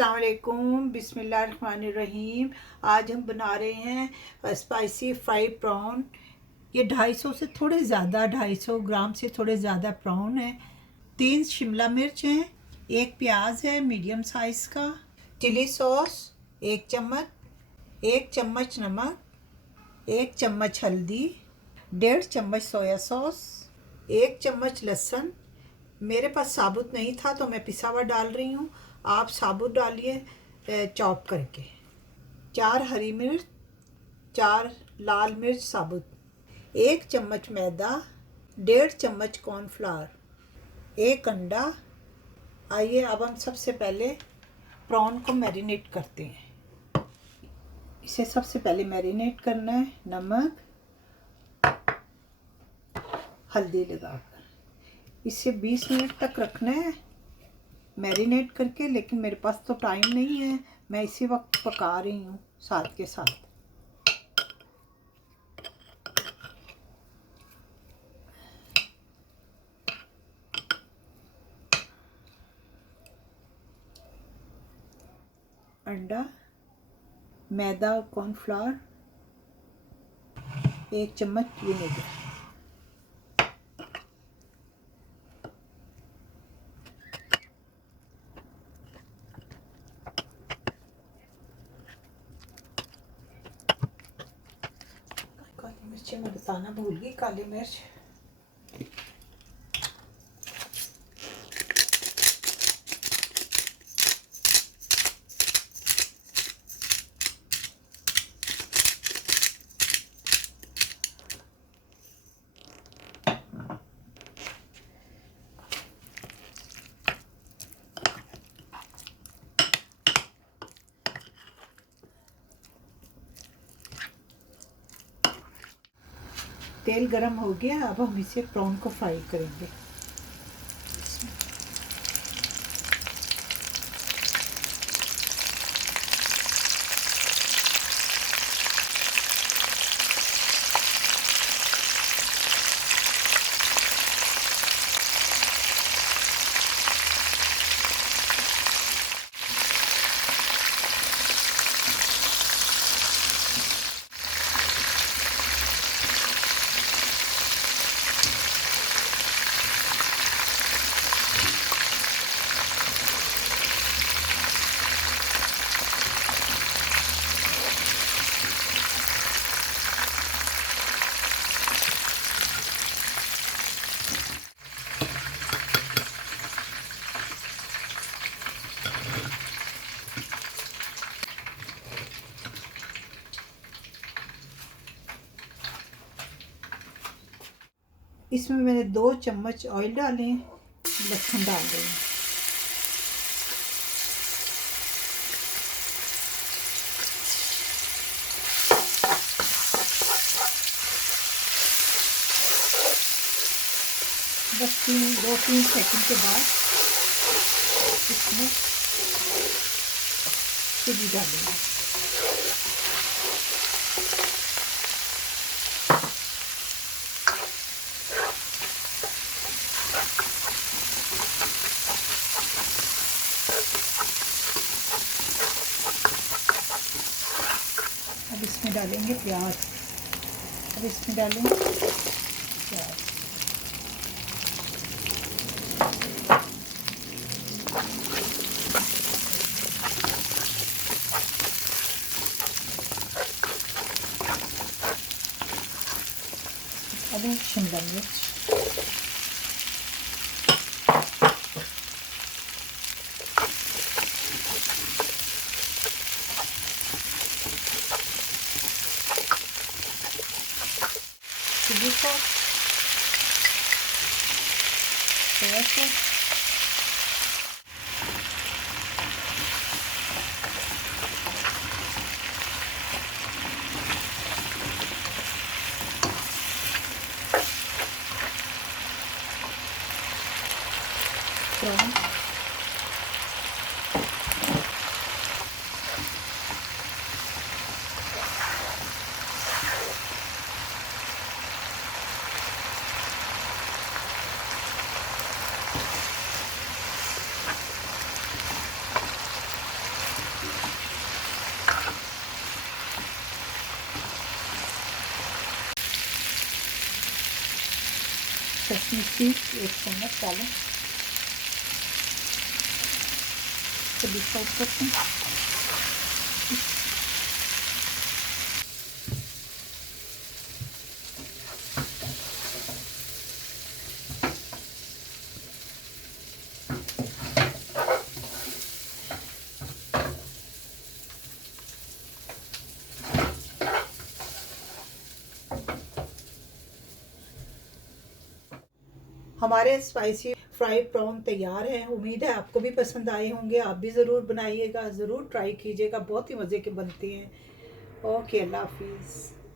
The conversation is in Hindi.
अस्सलाम वालेकुम, बिस्मिल्लाहिर्रहमानिर्रहीम। आज हम बना रहे हैं स्पाइसी फ्राइड प्रॉन। ये 250 से थोड़े ज़्यादा, 250 ग्राम से थोड़े ज़्यादा प्रॉन है। 3 शिमला मिर्च हैं, 1 प्याज है मीडियम साइज़ का, चिली सॉस 1 चम्मच, 1 चम्मच नमक, 1 चम्मच हल्दी, 1.5 चम्मच सोया सॉस, 1 चम्मच लहसुन। मेरे पास साबुत नहीं था तो मैं पिसा हुआ डाल रही हूँ, आप साबुत डालिए चॉप करके। 4 हरी मिर्च, 4 लाल मिर्च साबुत, 1 चम्मच मैदा, 1.5 चम्मच कॉर्नफ्लावर, 1 अंडा। आइए अब हम सबसे पहले प्रॉन को मैरिनेट करते हैं। इसे सबसे पहले मैरिनेट करना है नमक हल्दी लगाकर। इसे 20 मिनट तक रखना है मैरिनेट करके, लेकिन मेरे पास तो टाइम नहीं है, मैं इसी वक्त पका रही हूँ साथ के साथ। अंडा, मैदा और कॉर्नफ्लावर, 1 चम्मच विनेगर। काली मिर्च मैं बताना भूल गई, काली मिर्च। तेल गरम हो गया, अब हम इसे प्रॉन को फ्राई करेंगे। इसमें मैंने 2 चम्मच ऑयल डाले, लहसुन डाल रही हूँ। बस 2-3 सेकंड के बाद इसमें चिली डालेंगे। अब इसमें डालेंगे प्याज। अब इसमें डालेंगे प्याज। अब शिमला मिर्च, chilli sauce, soya sauce, prawn, चटनी की 1 चम्मच डालें, सभी सर्व करते हैं। हमारे स्पाइसी फ्राई प्रॉन तैयार हैं। उम्मीद है आपको भी पसंद आए होंगे। आप भी ज़रूर बनाइएगा, ज़रूर ट्राई कीजिएगा, बहुत ही मज़े के बनते हैं। ओके, अल्लाह हाफिज़।